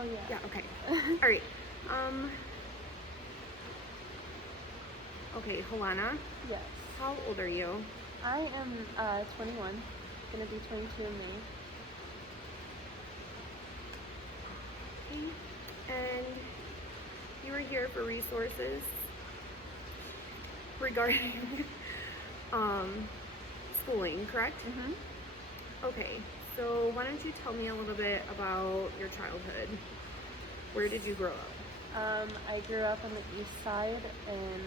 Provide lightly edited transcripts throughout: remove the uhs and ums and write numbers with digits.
Oh, yeah. Yeah, okay. All right. Okay, Helena, Yes. how old are you? I am 21. Gonna be 22 in May. Okay. And you were here for resources regarding schooling, correct? Mm-hmm. Okay, so why don't you tell me a little bit about your childhood? Where did you grow up? I grew up on the east side in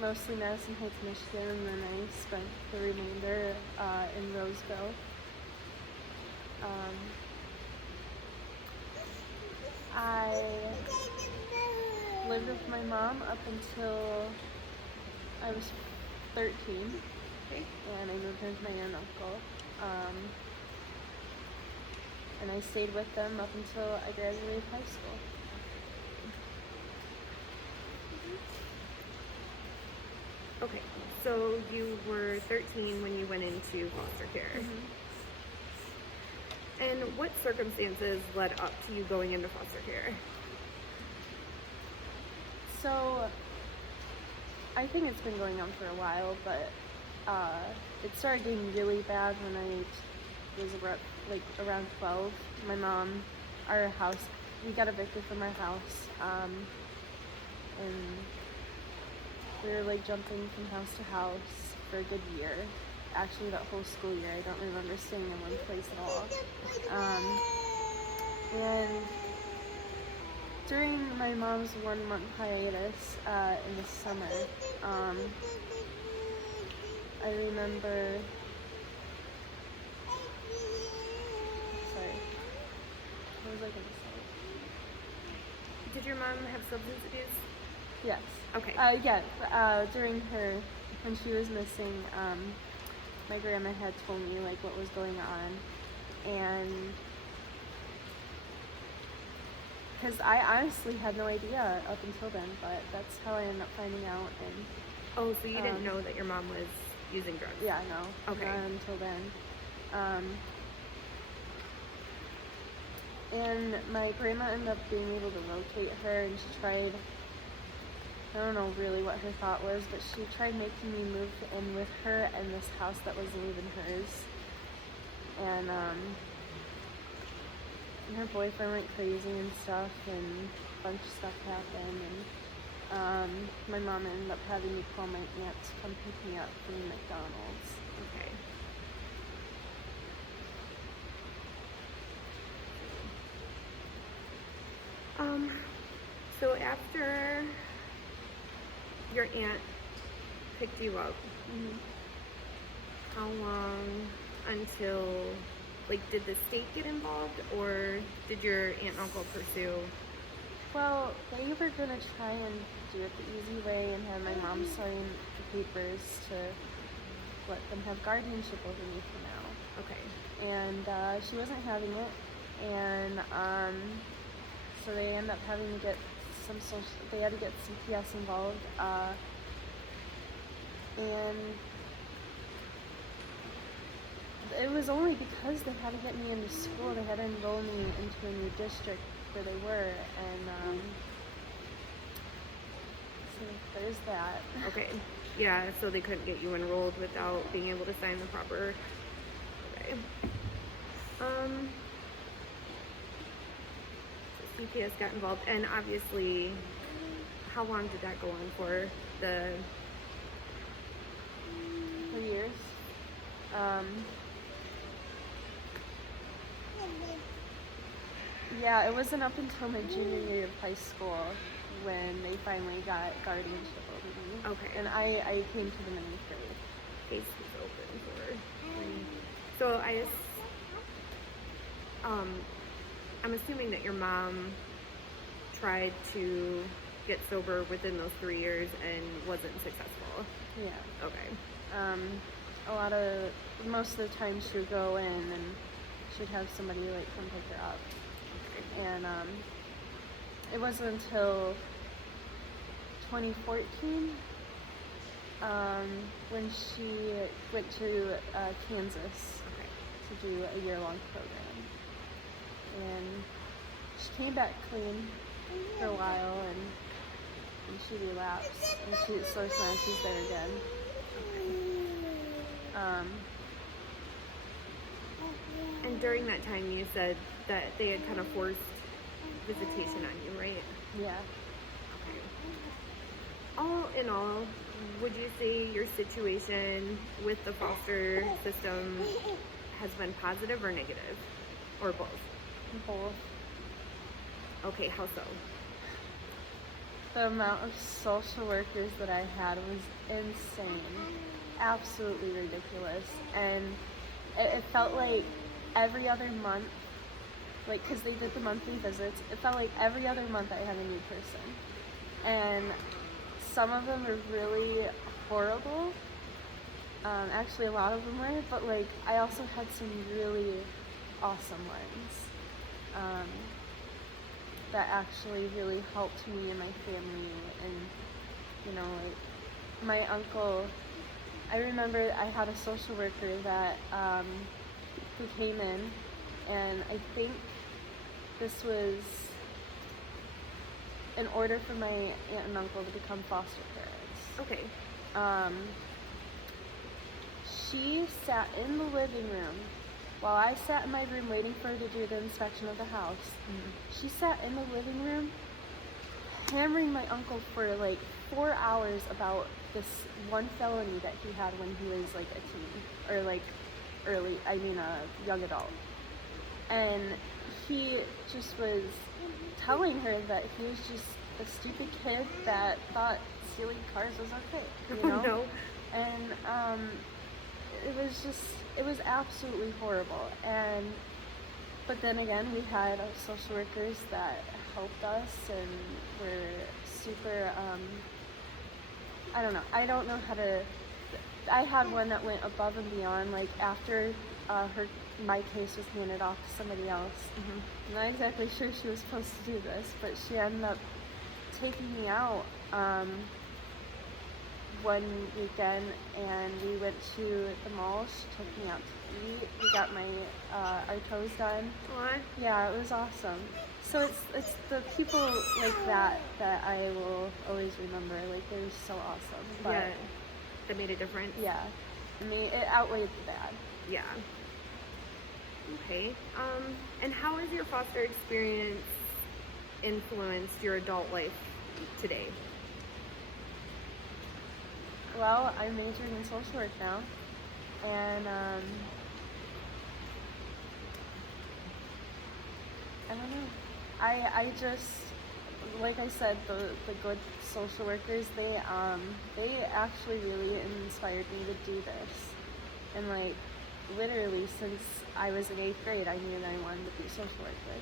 mostly Madison Heights, Michigan, and then I spent the remainder in Roseville. I lived with my mom up until I was 13, Okay. and I moved in with my aunt and uncle. And I stayed with them up until I graduated high school. Okay, so you were 13 when you went into foster care. Mm-hmm. And what circumstances led up to you going into foster care? So, I think it's been going on for a while, but it started getting really bad when I was around 12. My mom, our house, we got evicted from our house, and we were like jumping from house to house for a good year. Actually, that whole school year, I don't remember staying in one place at all. And during my mom's 1 month hiatus in the summer, I remember. Sorry, what was I gonna say? Did your mom have substance abuse? Yes. Okay. During when she was missing, my grandma had told me like what was going on, and because I honestly had no idea up until then, but that's how I ended up finding out. And Oh, so you didn't know that your mom was using drugs? yeah, no, Okay. not until then. And my grandma ended up being able to locate her, and she tried. I don't know really what her thought was, but she tried making me move in with her in this house that wasn't even hers. And her boyfriend went crazy and stuff, and a bunch of stuff happened. And my mom ended up having me call my aunt to come pick me up from McDonald's. Okay. So after your aunt picked you up, Mm-hmm. how long until, did the state get involved, or did your aunt and uncle pursue? Well, they were gonna try and do it the easy way and have my mom sign the papers to let them have guardianship over me for now. Okay. And she wasn't having it, and so they ended up having to get they had to get CPS involved, and it was only because they had to get me into school. They had to enroll me into a new district where they were, and so there's that. Okay. Yeah, so they couldn't get you enrolled without being able to sign the proper. Okay. So CPS got involved, and obviously, how long did that go on for? For years. Yeah, it wasn't up until my junior year of high school when they finally got guardianship over me. Okay. And I came to them in 8th grade. Case was open for. So I'm assuming that your mom tried to get sober within those 3 years and wasn't successful. Yeah. Okay. Most of the time she would go in and she'd have somebody like come pick her up. And it wasn't until 2014 when she went to Kansas to do a year-long program. and she came back clean for a while, and she relapsed, and so now she's there again. And during that time, you said that they had kind of forced visitation on you, right? Yeah. Okay. All in all, would you say your situation with the foster system has been positive or negative? Or both? Both. Okay, how so? The amount of social workers that I had was insane. Absolutely ridiculous. And it felt like every other month, like, because they did the monthly visits, it felt like every other month I had a new person. And some of them were really horrible. Actually, a lot of them were, but like, I also had some really awesome ones that actually really helped me and my family. And, you know, like, my uncle, I remember I had a social worker that who came in, and I think this was in order for my aunt and uncle to become foster parents. Okay. She sat in the living room while I sat in my room waiting for her to do the inspection of the house. Mm-hmm. She sat in the living room hammering my uncle for like 4 hours about this one felony that he had when he was like a teen, or like a young adult. And he just was telling her that he was just a stupid kid that thought stealing cars was okay, you know? No. And it was absolutely horrible. But then again, we had social workers that helped us and were super, I don't know how to, I had one that went above and beyond, like after my case was handed off to somebody else. Mm-hmm. I'm not exactly sure she was supposed to do this, but she ended up taking me out one weekend, and we went to the mall. She took me out to eat. We got our toes done. What? Yeah, it was awesome. So it's the people like that I will always remember. Like, they're so awesome. But yeah, that made a difference. Yeah, I mean, it outweighed the bad. Yeah. Okay. And how has your foster experience influenced your adult life today? Well, I'm majoring in social work now, and I don't know. I just, like I said, the good social workers, they actually really inspired me to do this. And like, literally since I was in 8th grade, I knew that I wanted to be a social worker.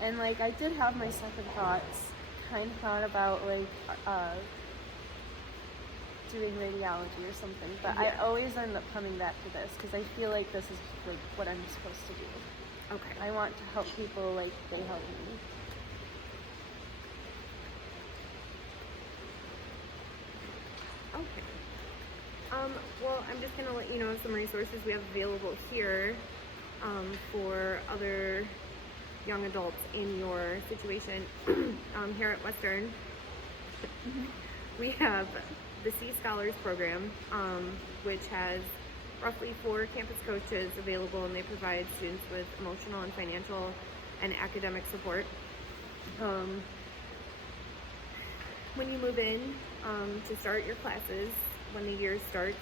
And like, I did have my second thoughts, kind of thought about like doing radiology or something, but yeah. I always end up coming back to this because I feel like this is like what I'm supposed to do. Okay. I want to help people like they help me. Okay. Well, I'm just going to let you know some resources we have available here for other young adults in your situation. Here at Western, we have the Sea Scholars program, which has roughly 4 campus coaches available, and they provide students with emotional and financial and academic support. When you move in to start your classes, when the year starts,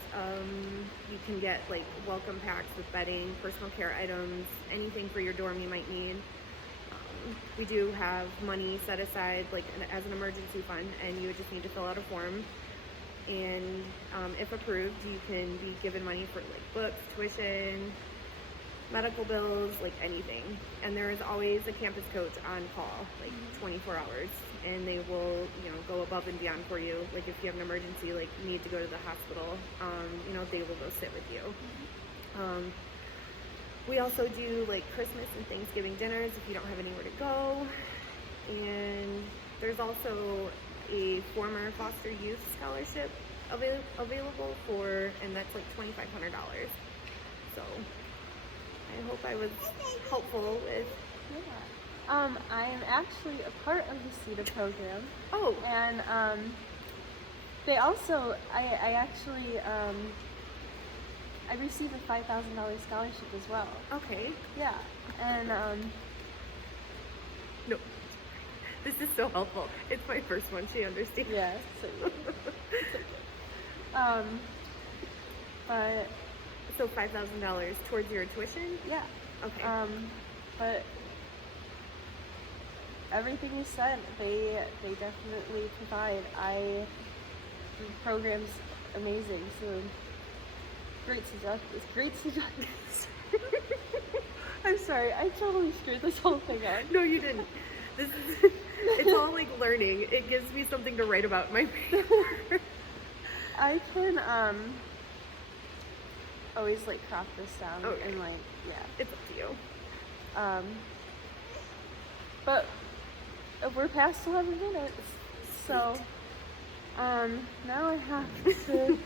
you can get like welcome packs with bedding, personal care items, anything for your dorm you might need. We do have money set aside like as an emergency fund, and you would just need to fill out a form. And if approved, you can be given money for like books, tuition, medical bills, like anything. And there is always a campus coach on call, like 24 hours, and they will, go above and beyond for you. Like if you have an emergency, like you need to go to the hospital, they will go sit with you. We also do like Christmas and Thanksgiving dinners if you don't have anywhere to go. And there's also a former foster youth scholarship available and that's like $2,500. So I hope I was helpful with I'm actually a part of the CETA program, Oh, and they also, I actually, I received a $5,000 scholarship as well. okay. Yeah, and No, this is so helpful. It's my first one. She understands. yeah, so, but So $5,000 towards your tuition? yeah, Okay. but everything you said, they definitely provide. The program's amazing, so great suggestions. I'm sorry, I totally screwed this whole thing up. No, you didn't. This is it's all like learning. It gives me something to write about in my paper. I can always like crop this down Okay. and like It's up to you. but we're past 11 minutes, so now I have to